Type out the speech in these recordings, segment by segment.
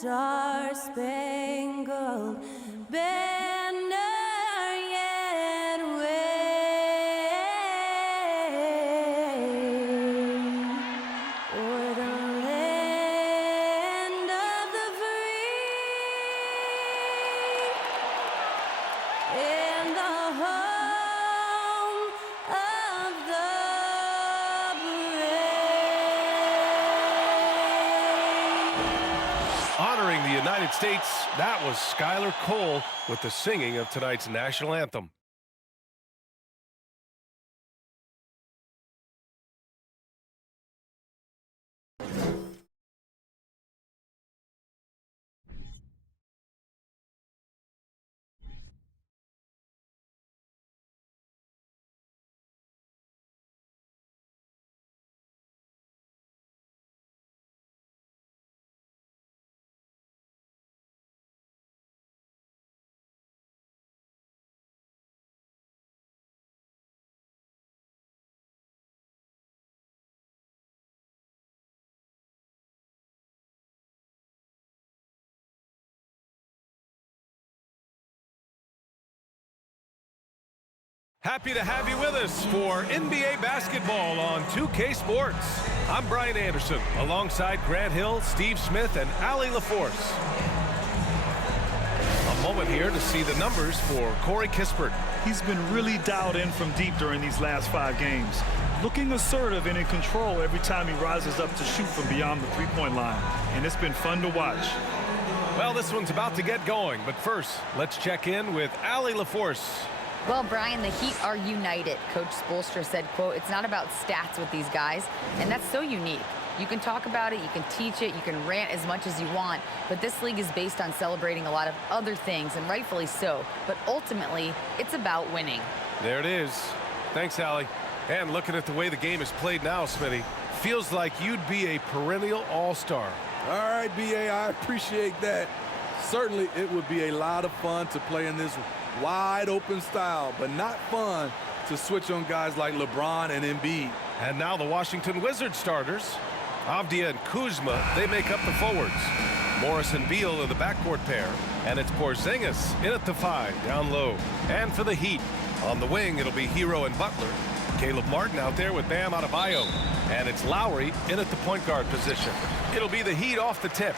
Star-Spangled Banner yet wave o'er the land of the free and the home of the brave. Honoring the United States, that was Skylar Cole with the singing of tonight's national anthem. Happy to have you with us for NBA basketball on 2K Sports. I'm Brian Anderson, alongside Grant Hill, Steve Smith, and Allie LaForce. A moment here to see the numbers for Corey Kispert. He's been really dialed in from deep during these last 5 games. Looking assertive and in control every time he rises up to shoot from beyond the three-point line. And it's been fun to watch. Well, this one's about to get going, but first, let's check in with Allie LaForce. Well, Brian, the Heat are united. Coach Spoelstra said, quote, "It's not about stats with these guys," and that's so unique. You can talk about it, you can teach it, you can rant as much as you want, but this league is based on celebrating a lot of other things, and rightfully so. But ultimately, it's about winning. There it is. Thanks, Allie. And looking at the way the game is played now, Smitty, feels like you'd be a perennial all-star. All right, B.A., I appreciate that. Certainly, it would be a lot of fun to play in this wide open style, but not fun to switch on guys like LeBron and Embiid. And now the Washington Wizards starters. Avdia and Kuzma, they make up the forwards. Morris and Beal are the backcourt pair. And it's Porzingis in at the 5, down low. And for the Heat, on the wing, it'll be Hero and Butler. Caleb Martin out there with Bam Adebayo. And it's Lowry in at the point guard position. It'll be the Heat off the tip.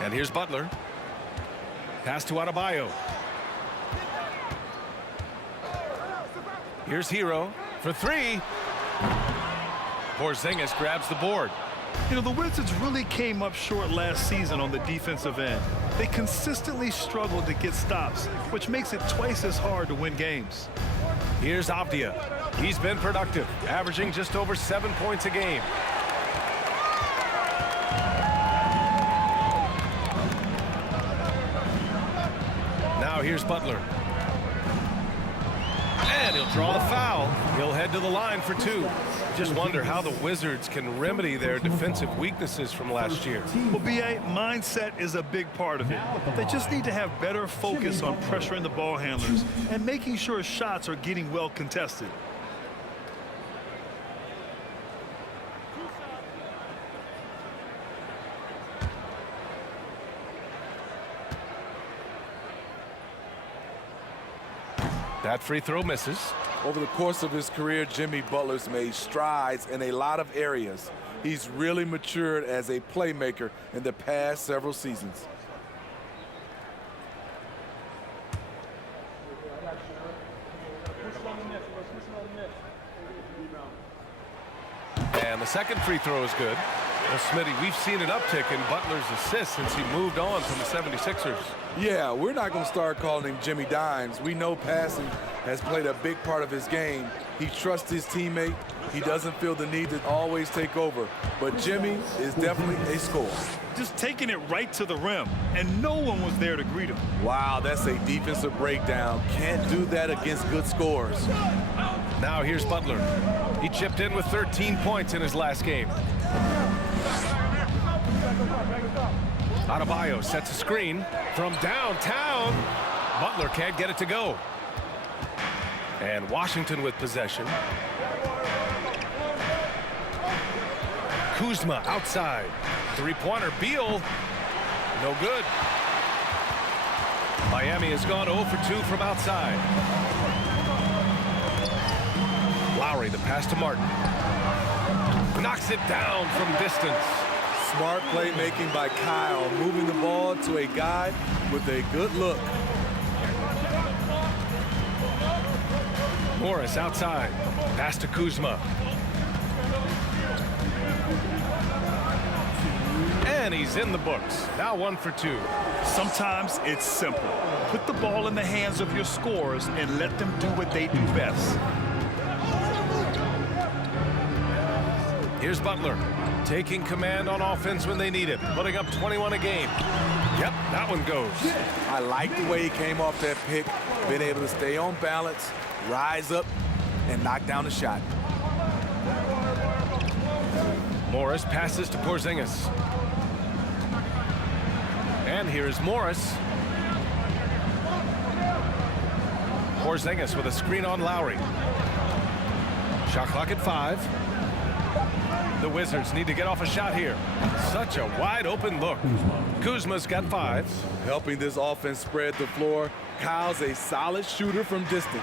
And here's Butler. Pass to Adebayo. Here's Hero for 3. Porzingis grabs the board. You know, the Wizards really came up short last season on the defensive end. They consistently struggled to get stops, which makes it twice as hard to win games. Here's Avdia. He's been productive, averaging just over 7 points a game. Now here's Butler. And he'll draw the foul. He'll head to the line for 2. Just wonder how the Wizards can remedy their defensive weaknesses from last year. Well, B.A., mindset is a big part of it. They just need to have better focus on pressuring the ball handlers and making sure shots are getting well contested. That free throw misses. Over the course of his career, Jimmy Butler's made strides in a lot of areas. He's really matured as a playmaker in the past several seasons. And the second free throw is good. Well, Smitty, we've seen an uptick in Butler's assists since he moved on from the 76ers. Yeah, we're not going to start calling him Jimmy Dimes. We know passing has played a big part of his game. He trusts his teammate. He doesn't feel the need to always take over. But Jimmy is definitely a scorer. Just taking it right to the rim, and no one was there to greet him. Wow, that's a defensive breakdown. Can't do that against good scorers. Now here's Butler. He chipped in with 13 points in his last game. Adebayo sets a screen from downtown. Butler can't get it to go. And Washington with possession. Kuzma outside. Three-pointer, Beal. No good. Miami has gone 0 for 2 from outside. Lowry, the pass to Martin. Knocks it down from distance. Smart playmaking by Kyle, moving the ball to a guy with a good look. Morris outside. Pass to Kuzma. And he's in the books. Now 1 for 2. Sometimes it's simple. Put the ball in the hands of your scorers and let them do what they do best. Here's Butler, taking command on offense when they need it, putting up 21 a game. Yep, that one goes. I like the way he came off that pick, been able to stay on balance, rise up, and knock down the shot. Morris passes to Porzingis. And here's Morris. Porzingis with a screen on Lowry. Shot clock at 5. The Wizards need to get off a shot here. Such a wide open look. Kuzma's got 5. Helping this offense spread the floor. Kyle's a solid shooter from distance.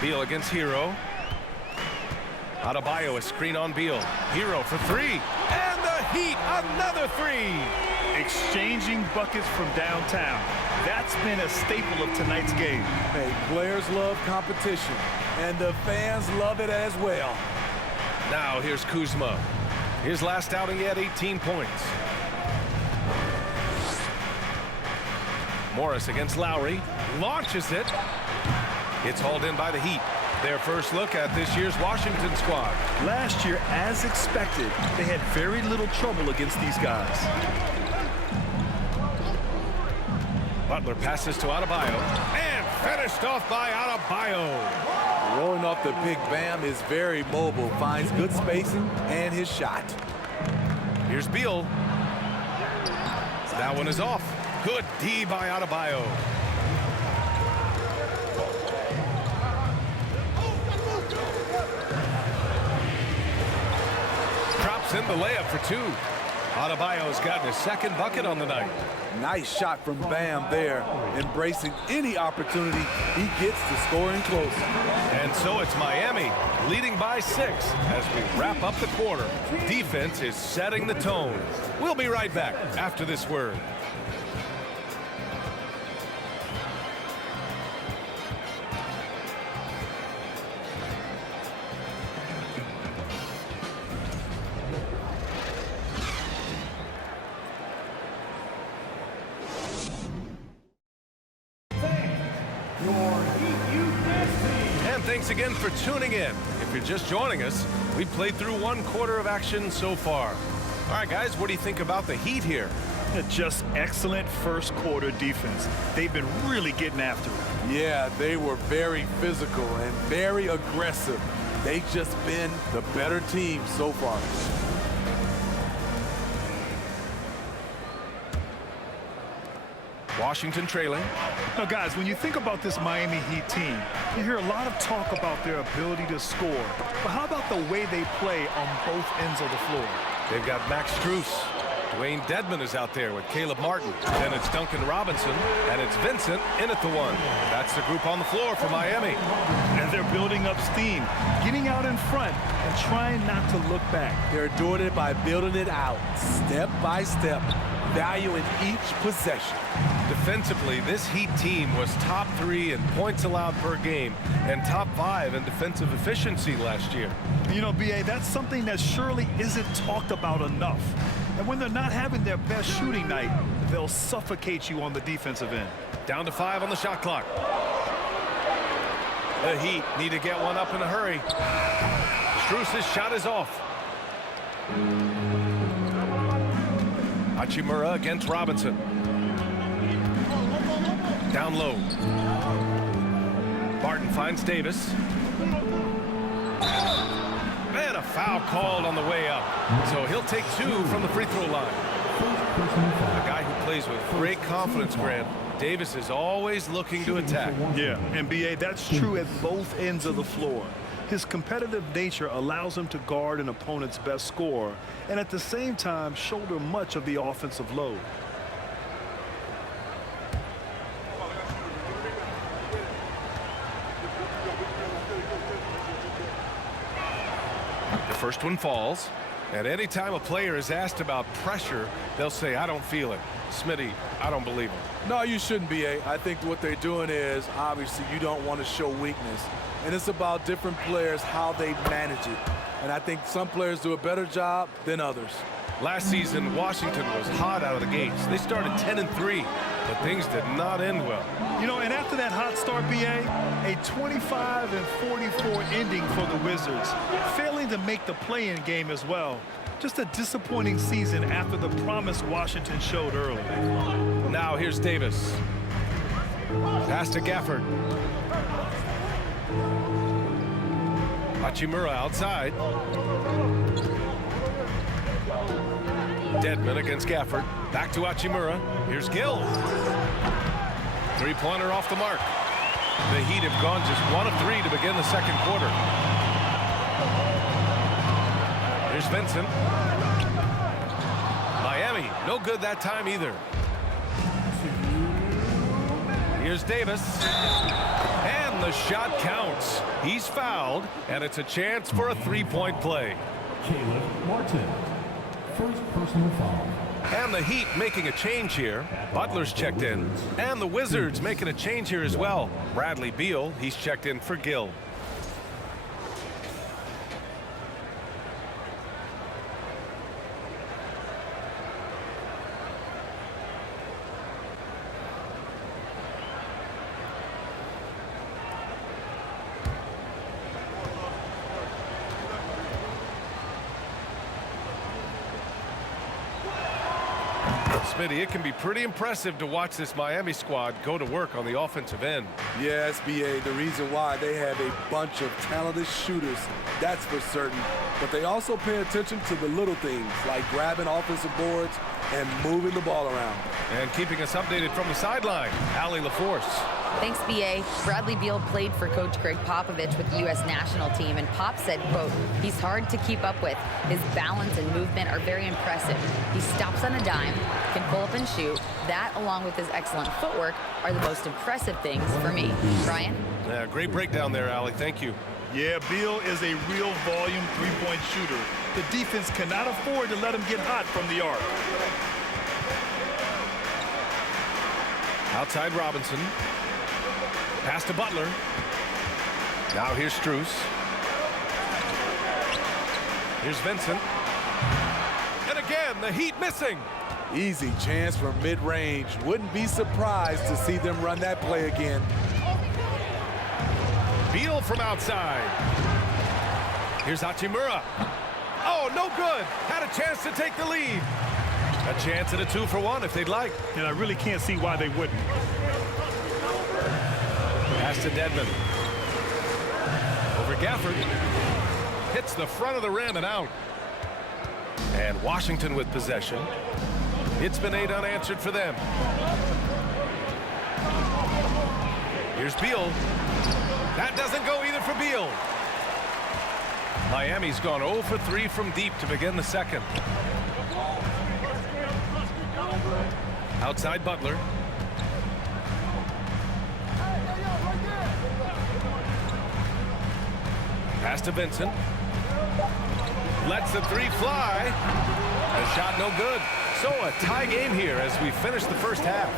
Beal against Hero. Adebayo, a screen on Beal. Hero for 3. And the Heat, another 3. Exchanging buckets from downtown. That's been a staple of tonight's game. Hey, players love competition, and the fans love it as well. Now here's Kuzma. His last outing, he had 18 points. Morris against Lowry. Launches it. It's hauled in by the Heat. Their first look at this year's Washington squad. Last year, as expected, they had very little trouble against these guys. Butler passes to Adebayo. And finished off by Adebayo. Rolling off the pick, Bam is very mobile, finds good spacing and his shot. Here's Beal. That one is off. Good D by Adebayo. Drops in the layup for 2. Adebayo's gotten his second bucket on the night. Nice shot from Bam there, embracing any opportunity he gets to scoring close. And so it's Miami leading by 6 as we wrap up the quarter. Defense is setting the tone. We'll be right back after this word. And thanks again for tuning in. If you're just joining us, we've played through 1 quarter of action so far. All right, guys, what do you think about the Heat here? Just excellent first quarter defense. They've been really getting after it. Yeah, they were very physical and very aggressive. They've just been the better team so far. Washington trailing. Now, guys, when you think about this Miami Heat team, you hear a lot of talk about their ability to score. But how about the way they play on both ends of the floor? They've got Max Strus. Dwayne Dedman is out there with Caleb Martin. Then it's Duncan Robinson, and it's Vincent in at the 1. That's the group on the floor for Miami. And they're building up steam, getting out in front and trying not to look back. They're doing it by building it out, step by step, valuing each possession. Defensively, this Heat team was top 3 in points allowed per game and top 5 in defensive efficiency last year. You know, B.A., that's something that surely isn't talked about enough. And when they're not having their best shooting night, they'll suffocate you on the defensive end. Down to 5 on the shot clock. The Heat need to get one up in a hurry. Strus's shot is off. Hachimura against Robinson. Down low. Barton finds Davis. And a foul called on the way up. So he'll take 2 from the free throw line. A guy who plays with great confidence, Grant. Davis is always looking to attack. Yeah, and B.A., that's true at both ends of the floor. His competitive nature allows him to guard an opponent's best scorer and at the same time shoulder much of the offensive load. The first one falls. And anytime a player is asked about pressure, they'll say, I don't feel it. Smitty, I don't believe him. No, you shouldn't be, A. I think what they're doing is, obviously, you don't want to show weakness. And it's about different players, how they manage it. And I think some players do a better job than others. Last season, Washington was hot out of the gates. They started 10-3, but things did not end well. You know, and after that hot start, BA, a 25-44 ending for the Wizards, failing to make the play-in game as well. Just a disappointing season after the promise Washington showed early. Now here's Davis. Pass to Gafford. Hachimura outside. Dedmon against Gafford. Back to Hachimura. Here's Gill. Three-pointer off the mark. The Heat have gone just 1 of 3 to begin the second quarter. Here's Vincent. Miami, no good that time either. Here's Davis. And the shot counts. He's fouled, and it's a chance for a three-point play. Caleb Martin, first personal foul. And the Heat making a change here. Butler's checked in. And the Wizards making a change here as well. Bradley Beal, he's checked in for Gill. Smitty, it can be pretty impressive to watch this Miami squad go to work on the offensive end. Yes, BA, the reason why they have a bunch of talented shooters, that's for certain. But they also pay attention to the little things, like grabbing offensive boards and moving the ball around. And keeping us updated from the sideline, Allie LaForce. Thanks, BA. Bradley Beal played for Coach Greg Popovich with the U.S. national team, and Pop said, quote, he's hard to keep up with. His balance and movement are very impressive. He stops on a dime, can pull up and shoot. That, along with his excellent footwork, are the most impressive things for me. Brian? Yeah, great breakdown there, Allie. Thank you. Yeah, Beal is a real volume three-point shooter. The defense cannot afford to let him get hot from the arc. Outside Robinson. Pass to Butler. Now here's Strus. Here's Vincent. And again, the Heat missing. Easy chance from mid-range. Wouldn't be surprised to see them run that play again. Beal from outside. Here's Hachimura. Oh, no good. Had a chance to take the lead. A chance at a 2-for-1 if they'd like. And I really can't see why they wouldn't. Pass to Dedmon. Over Gafford. Hits the front of the rim and out. And Washington with possession. It's been 8 unanswered for them. Here's Beal. That doesn't go either for Beal. Miami's gone 0 for 3 from deep to begin the second. Outside Butler. Pass to Vincent. Lets the three fly. The shot no good. So a tie game here as we finish the first half.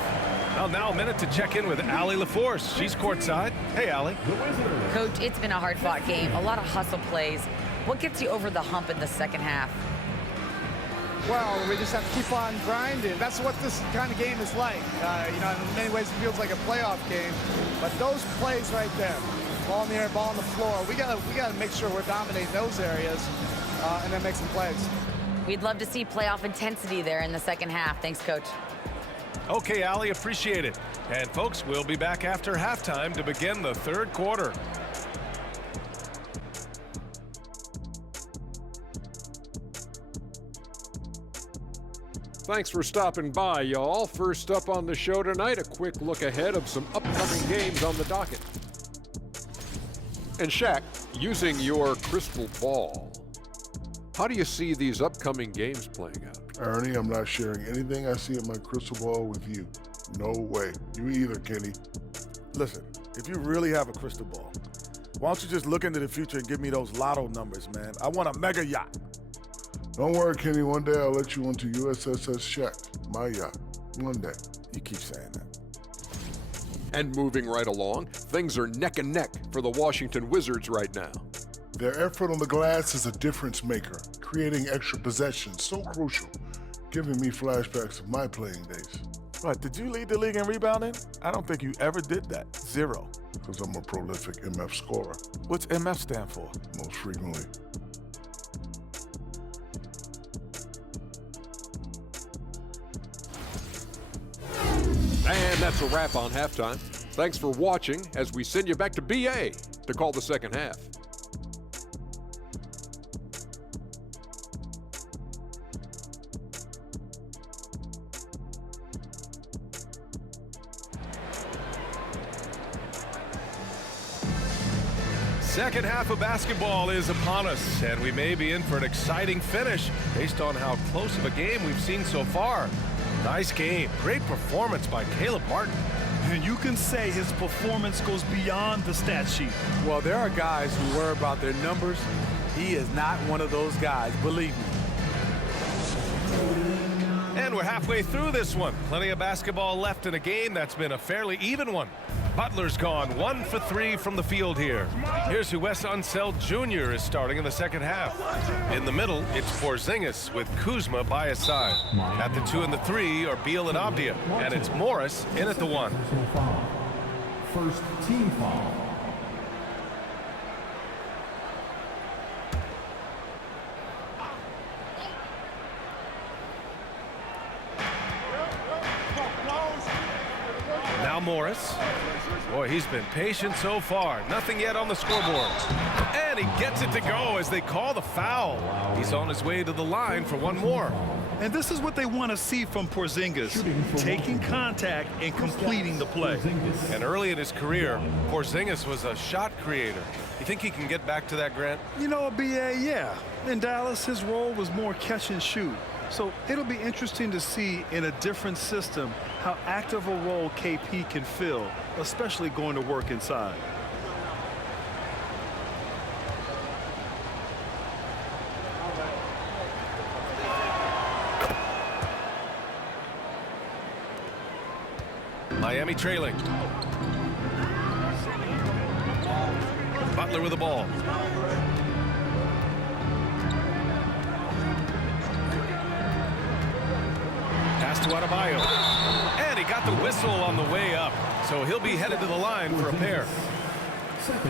Well, now a minute to check in with Allie LaForce. She's courtside. Hey, Allie. Coach, it's been a hard-fought game, a lot of hustle plays. What gets you over the hump in the second half? Well, we just have to keep on grinding. That's what this kind of game is like. You know, in many ways it feels like a playoff game. But those plays right there, ball in the air, ball on the floor, we gotta make sure we're dominating those areas and then make some plays. We'd love to see playoff intensity there in the second half. Thanks, Coach. Okay, Allie, appreciate it. And folks, we'll be back after halftime to begin the third quarter. Thanks for stopping by, y'all. First up on the show tonight, a quick look ahead of some upcoming games on the docket. And Shaq, Using your crystal ball, how do you see these upcoming games playing out? Ernie, I'm not sharing anything I see in my crystal ball with you. No way. You either, Kenny. Listen, if you really have a crystal ball, why don't you just look into the future and give me those lotto numbers, man? I want a mega yacht. Don't worry, Kenny. One day I'll let you onto USSS Shaq, my yacht. One day. You keep saying that. And moving right along, things are neck and neck for the Washington Wizards right now. Their effort on the glass is a difference maker, creating extra possessions, so crucial, giving me flashbacks of my playing days. What, did you lead the league in rebounding? I don't think you ever did that. 0. Because I'm a prolific MF scorer. What's MF stand for? Most frequently. And that's a wrap on halftime. Thanks for watching as we send you back to BA to call the second half. Second half of basketball is upon us, and we may be in for an exciting finish based on how close of a game we've seen so far. Nice game. Great performance by Caleb Martin. And you can say his performance goes beyond the stat sheet. Well, there are guys who worry about their numbers. He is not one of those guys, believe me. And we're halfway through this one. Plenty of basketball left in a game that's been a fairly even one. Butler's gone 1 for 3 from the field here. Here's who Wes Unseld Jr. is starting in the second half. In the middle, it's Porzingis with Kuzma by his side. At the 2 and the 3 are Beal and Avdia. And it's Morris in at the 1. Personal foul. First team foul. Now Morris. Boy, he's been patient so far. Nothing yet on the scoreboard. And he gets it to go as they call the foul. He's on his way to the line for one more. And this is what they want to see from Porzingis, taking contact and completing the play. And early in his career, Porzingis was a shot creator. You think he can get back to that, Grant? You know, BA, yeah. In Dallas, his role was more catch and shoot. So it'll be interesting to see in a different system how active a role KP can fill, especially going to work inside. Miami trailing. Butler with the ball. Pass to Adebayo. And he got the whistle on the way up. So he'll be headed to the line for a pair.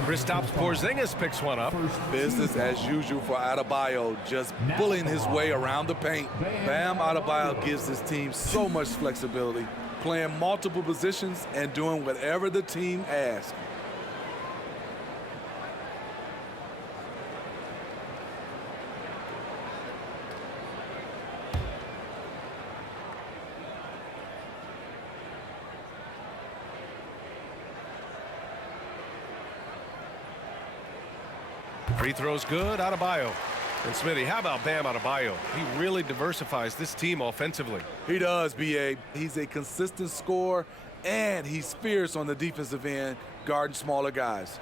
Kristaps Porzingis picks one up. Business as usual for Adebayo, just bullying his way around the paint. Bam Adebayo gives his team so much flexibility, playing multiple positions and doing whatever the team asks. Free throw's good, Adebayo. And Smitty, how about Bam Adebayo? He really diversifies this team offensively. He does, BA. He's a consistent scorer, and he's fierce on the defensive end, guarding smaller guys.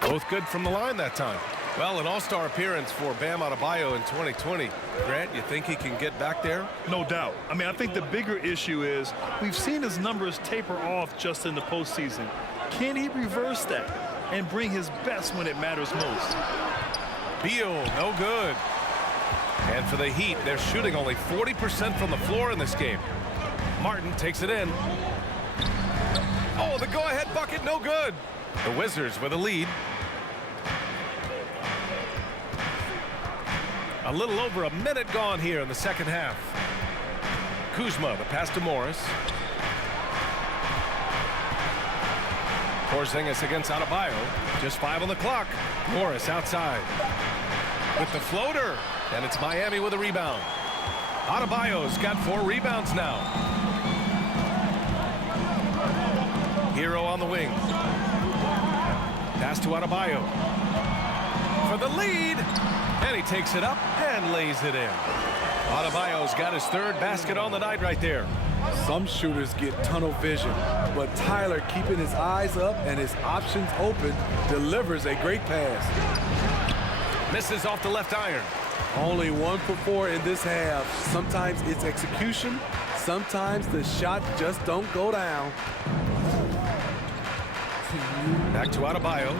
Both good from the line that time. Well, an all-star appearance for Bam Adebayo in 2020. Grant, you think he can get back there? No doubt. I mean, I think the bigger issue is we've seen his numbers taper off just in the postseason. Can he reverse that and bring his best when it matters most? Beal, no good. And for the Heat, they're shooting only 40% from the floor in this game. Martin takes it in. Oh, the go-ahead bucket, no good. The Wizards with a lead. A little over a minute gone here in the second half. Kuzma, the pass to Morris. Porzingis against Adebayo. Just 5 on the clock. Morris outside. with the floater, and it's Miami with a rebound. Adebayo's got 4 rebounds now. Hero on the wing. Pass to Adebayo for the lead, and he takes it up and lays it in. Adebayo's got his 3rd basket on the night right there. Some shooters get tunnel vision, but Tyler, keeping his eyes up and his options open, delivers a great pass. Misses off the left iron. Only 1 for 4 in this half. Sometimes it's execution, sometimes the shot just don't go down. Back to Adebayo.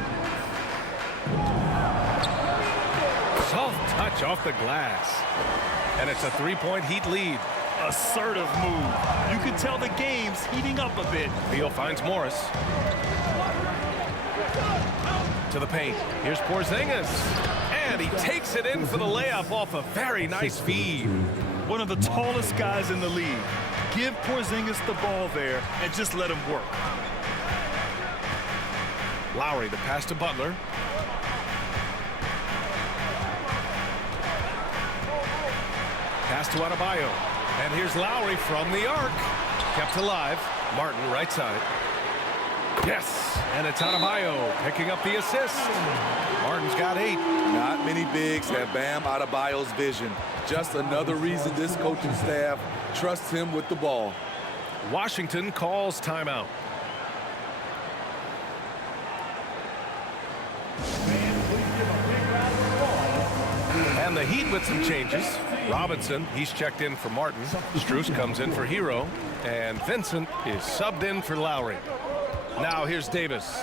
Soft touch off the glass. And it's a 3-point Heat lead. Assertive move. You can tell the game's heating up a bit. Beal finds Morris. To the paint. Here's Porzingis. And he takes it in for the layup off a very nice feed. One of the tallest guys in the league. Give Porzingis the ball there and just let him work. Lowry, the pass to Butler. Pass to Adebayo. And here's Lowry from the arc. Kept alive. Martin, right side. Yes, and it's Adebayo picking up the assist. Martin's got 8. Not many bigs have Bam Adebayo's vision. Just another reason this coaching staff trusts him with the ball. Washington calls timeout. And the Heat with some changes. Robinson, he's checked in for Martin. Strus comes in for Hero. And Vincent is subbed in for Lowry. Now here's Davis.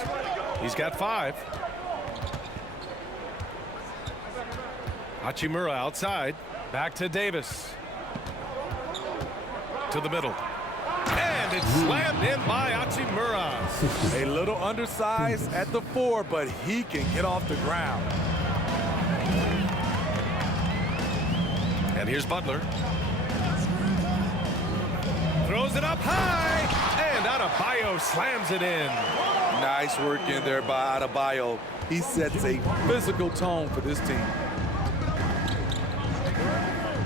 He's got 5. Hachimura outside. Back to Davis. To the middle. And it's slammed in by Hachimura. A little undersized at the 4, but he can get off the ground. And here's Butler. Throws it up high. And Adebayo slams it in. Nice work in there by Adebayo. He sets a physical tone for this team.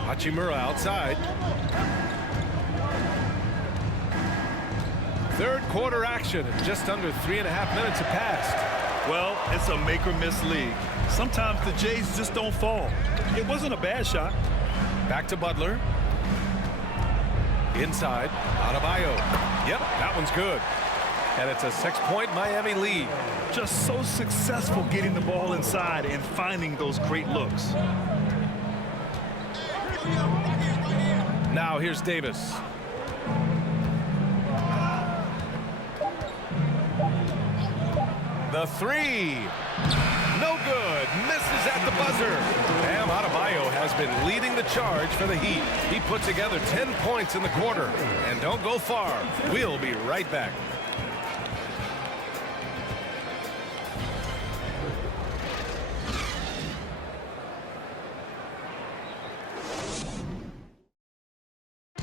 Hachimura outside. 3rd quarter action. Just under 3.5 minutes have passed. Well, it's a make-or-miss league. Sometimes the Jays just don't fall. It wasn't a bad shot. Back to Butler. Inside. Adebayo. Yep, that one's good. And it's a 6-point Miami lead. Just so successful getting the ball inside and finding those great looks. Now here's Davis. The 3. No good. Misses at the buzzer. Bam Adebayo has been leading the charge for the Heat. He put together 10 points in the quarter. And don't go far. We'll be right back.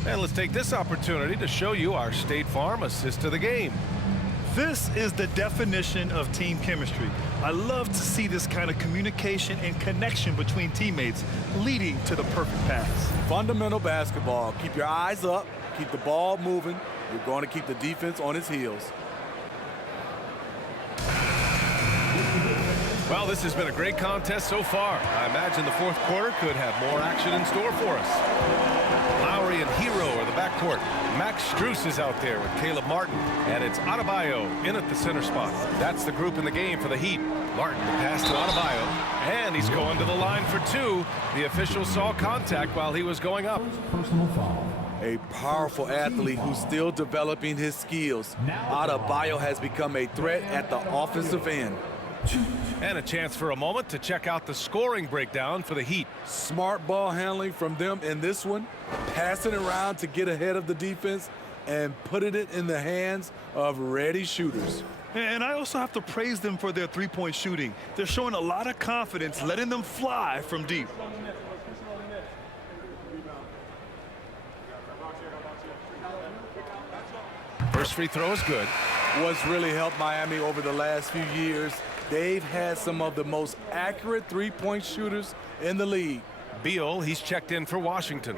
And let's take this opportunity to show you our State Farm assist to the game. This is the definition of team chemistry. I love to see this kind of communication and connection between teammates leading to the perfect pass. Fundamental basketball. Keep your eyes up. Keep the ball moving. You're going to keep the defense on its heels. Well, this has been a great contest so far. I imagine the 4th quarter could have more action in store for us. Lowry and Hero are the backcourt. Max Strus is out there with Caleb Martin. And it's Adebayo in at the center spot. That's the group in the game for the Heat. Martin, the pass to Adebayo. And he's going to the line for 2. The official saw contact while he was going up. Personal foul. A powerful athlete who's still developing his skills. Adebayo has become a threat at the offensive end. And a chance for a moment to check out the scoring breakdown for the Heat. Smart ball handling from them in this one, passing around to get ahead of the defense and putting it in the hands of ready shooters. And I also have to praise them for their 3-point shooting. They're showing a lot of confidence, letting them fly from deep. First free throw is good. What's really helped Miami over the last few years They've had some of the most accurate three-point shooters in the league. Beal, he's checked in for Washington.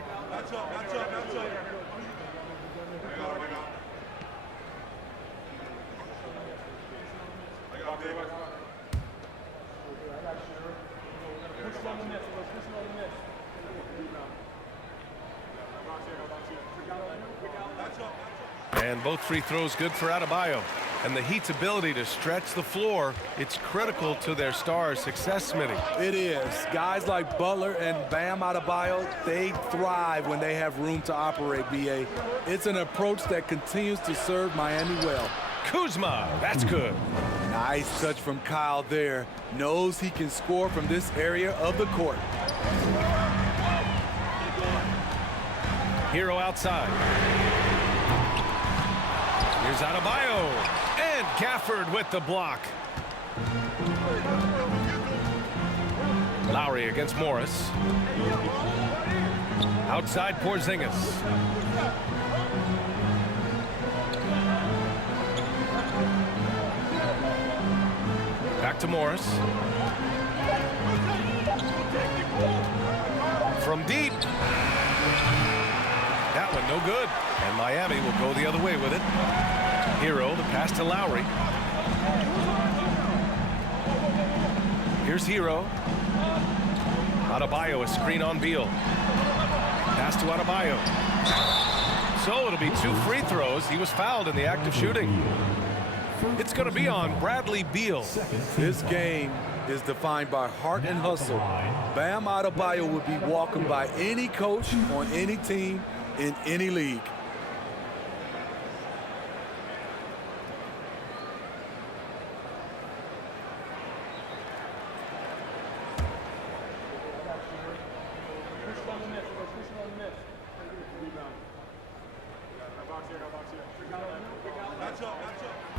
And both free throws good for Adebayo. And the Heat's ability to stretch the floor, it's critical to their stars' success, Smitty. It is. Guys like Butler and Bam Adebayo, they thrive when they have room to operate, B.A. It's an approach that continues to serve Miami well. Kuzma, that's good. Nice touch from Kyle there. Knows he can score from this area of the court. Hero outside. Here's Adebayo. And Gafford with the block. Lowry against Morris. Outside Porzingis. Back to Morris. From deep. That one no good. And Miami will go the other way with it. Hero, the pass to Lowry. Here's Hero. Adebayo, a screen on Beal. Pass to Adebayo. So it'll be 2 free throws. He was fouled in the act of shooting. It's going to be on Bradley Beal. This game is defined by heart and hustle. Bam Adebayo would be welcomed by any coach on any team in any league.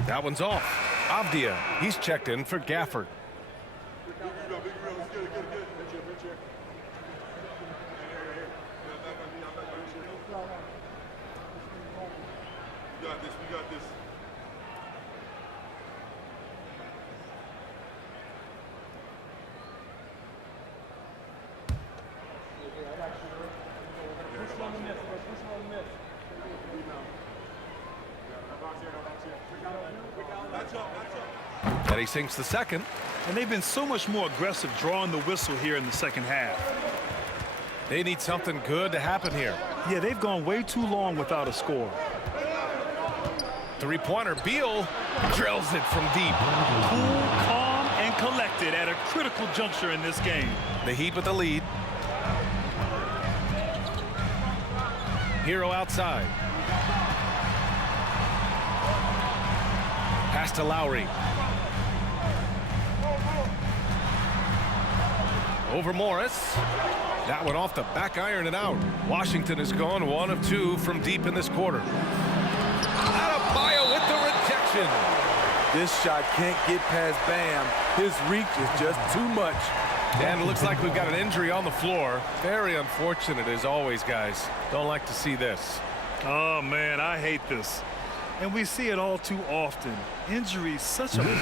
That one's off. Avdia, he's checked in for Gafford. We got this. And he sinks the second. And they've been so much more aggressive drawing the whistle here in the second half. They need something good to happen here. Yeah, they've gone way too long without a score. Three-pointer. Beal drills it from deep. Cool, calm, and collected at a critical juncture in this game. The Heat with the lead. Hero outside. Pass to Lowry. Over Morris. That one off the back iron and out. Washington has gone 1 of 2 from deep in this quarter. Adebayo with the rejection. This shot can't get past Bam. His reach is just too much. And it looks like we've got an injury on the floor. Very unfortunate as always, guys. Don't like to see this. Oh, man, I hate this. And we see it all too often. Injury is such a big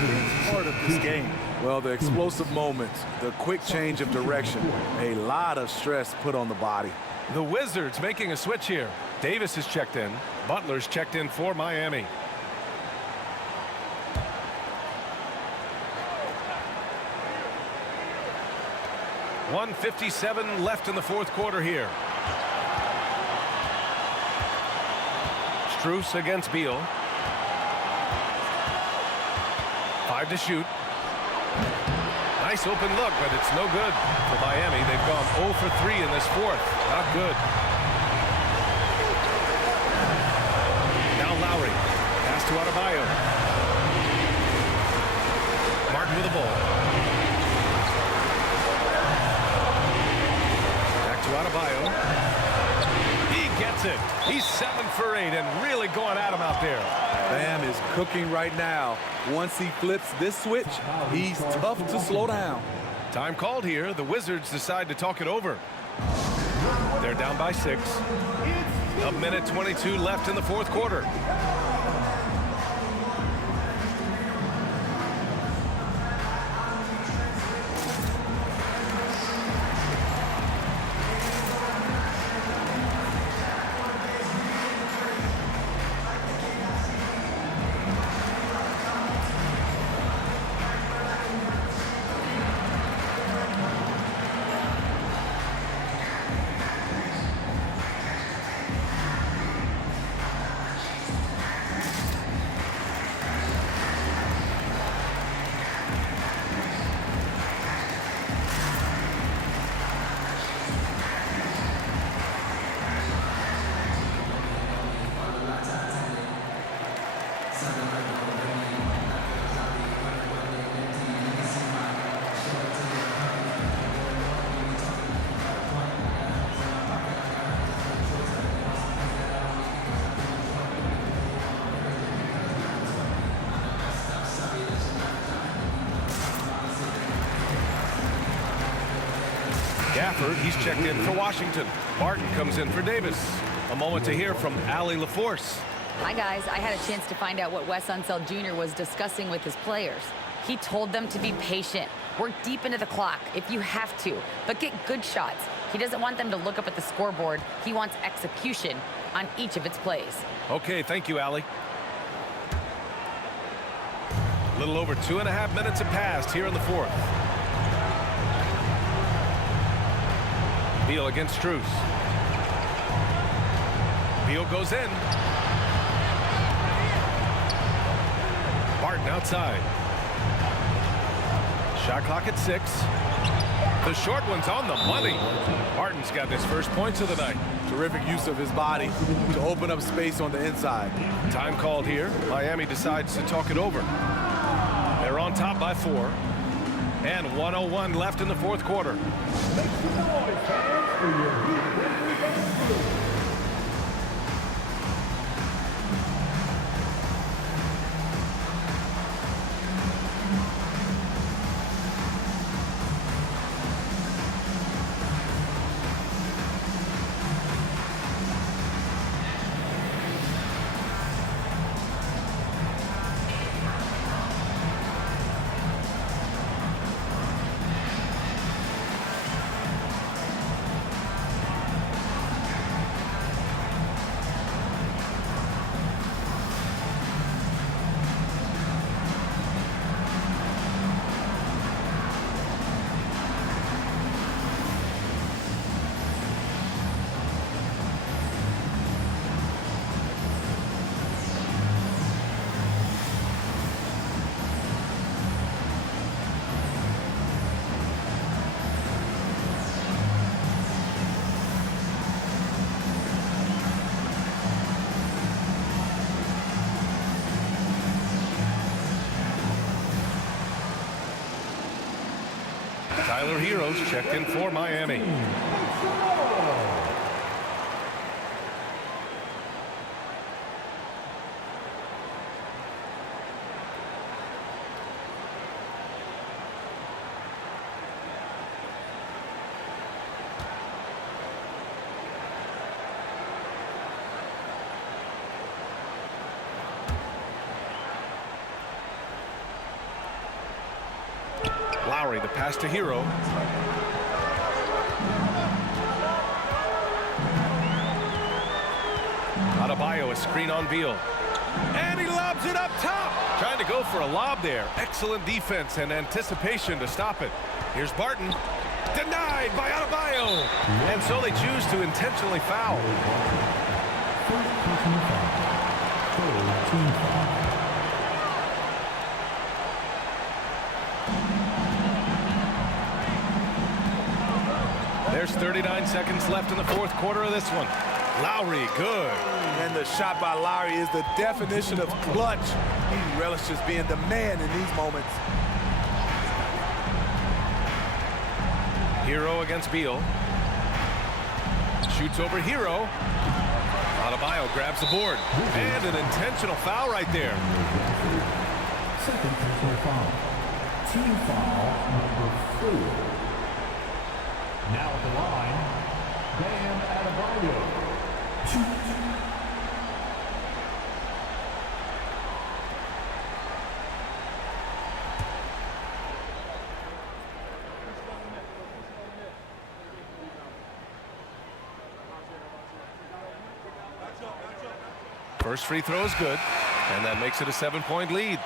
part of this game. Well, the explosive moments, the quick change of direction, a lot of stress put on the body. The Wizards making a switch here. Davis is checked in. Butler's checked in for Miami. .157 left in the fourth quarter here. Strus against Beal. 5 to shoot. Nice open look, but it's no good for Miami. They've gone 0 for 3 in this fourth. Not good. Now Lowry. Pass to Adebayo. Martin with the ball. Back to Adebayo. He gets it. He's 7 for 8 and really going at him out there. Bam is cooking right now. Once he flips this switch, he's tough to slow down. Time called here. The Wizards decide to talk it over. They're down by 6. A minute 22 left in the fourth quarter. Langford. He's checked in for Washington. Barton comes in for Davis. A moment to hear from Allie LaForce. Hi, guys. I had a chance to find out what Wes Unseld Jr. was discussing with his players. He told them to be patient, work deep into the clock if you have to, but get good shots. He doesn't want them to look up at the scoreboard. He wants execution on each of its plays. Okay, thank you, Allie. A little over 2.5 minutes have passed here in the fourth. Beal against Strus. Beal goes in. Barton outside. Shot clock at 6. The short one's on the money. Barton's got his first points of the night. Terrific use of his body to open up space on the inside. Time called here. Miami decides to talk it over. They're on top by 4. And 1:01 left in the fourth quarter. Tyler Heroes checked in for Miami. Lowry, the pass to Hero. Adebayo, a screen on Beal. And he lobs it up top. Trying to go for a lob there. Excellent defense and anticipation to stop it. Here's Barton. Denied by Adebayo. And so they choose to intentionally foul. First personal foul. Third team foul. There's 39 seconds left in the fourth quarter of this one. Lowry, good. And the shot by Lowry is the definition of clutch. He relishes being the man in these moments. Hero against Beal. Shoots over Hero. Adebayo grabs the board. And an intentional foul right there. Second personal foul. Team foul number 4. Now at the line, Bam Adebayo. First free throw is good, and that makes it a 7-point lead.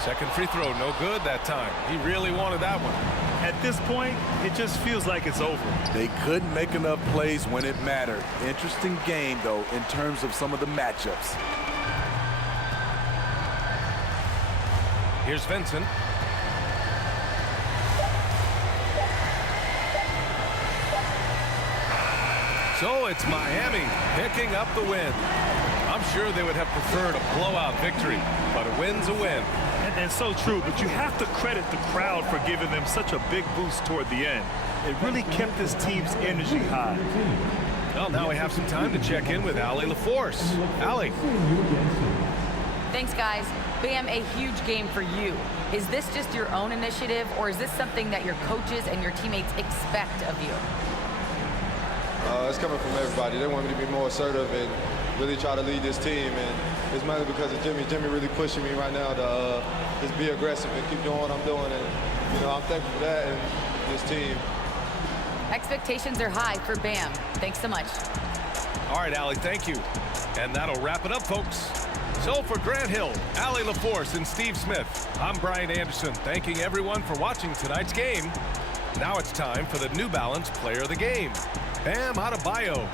Second free throw, no good that time. He really wanted that one. At this point, it just feels like it's over. They couldn't make enough plays when it mattered. Interesting game, though, in terms of some of the matchups. Here's Vincent. So it's Miami picking up the win. I'm sure they would have preferred a blowout victory, but a win's a win. And so true, but you have to credit the crowd for giving them such a big boost toward the end. It really kept this team's energy high. Well, now we have some time to check in with Allie LaForce. Allie. Thanks, guys. Bam, a huge game for you. Is this just your own initiative, or is this something that your coaches and your teammates expect of you? It's coming from everybody. They want me to be more assertive and really try to lead this team, and it's mainly because of Jimmy. Jimmy really pushing me right now to just be aggressive and keep doing what I'm doing, and I'm thankful for that and this team. Expectations are high for Bam. Thanks so much. All right, Allie, thank you. And that'll wrap it up, folks. So for Grant Hill, Allie LaForce, and Steve Smith, I'm Brian Anderson, thanking everyone for watching tonight's game. Now it's time for the New Balance Player of the Game, Bam Adebayo.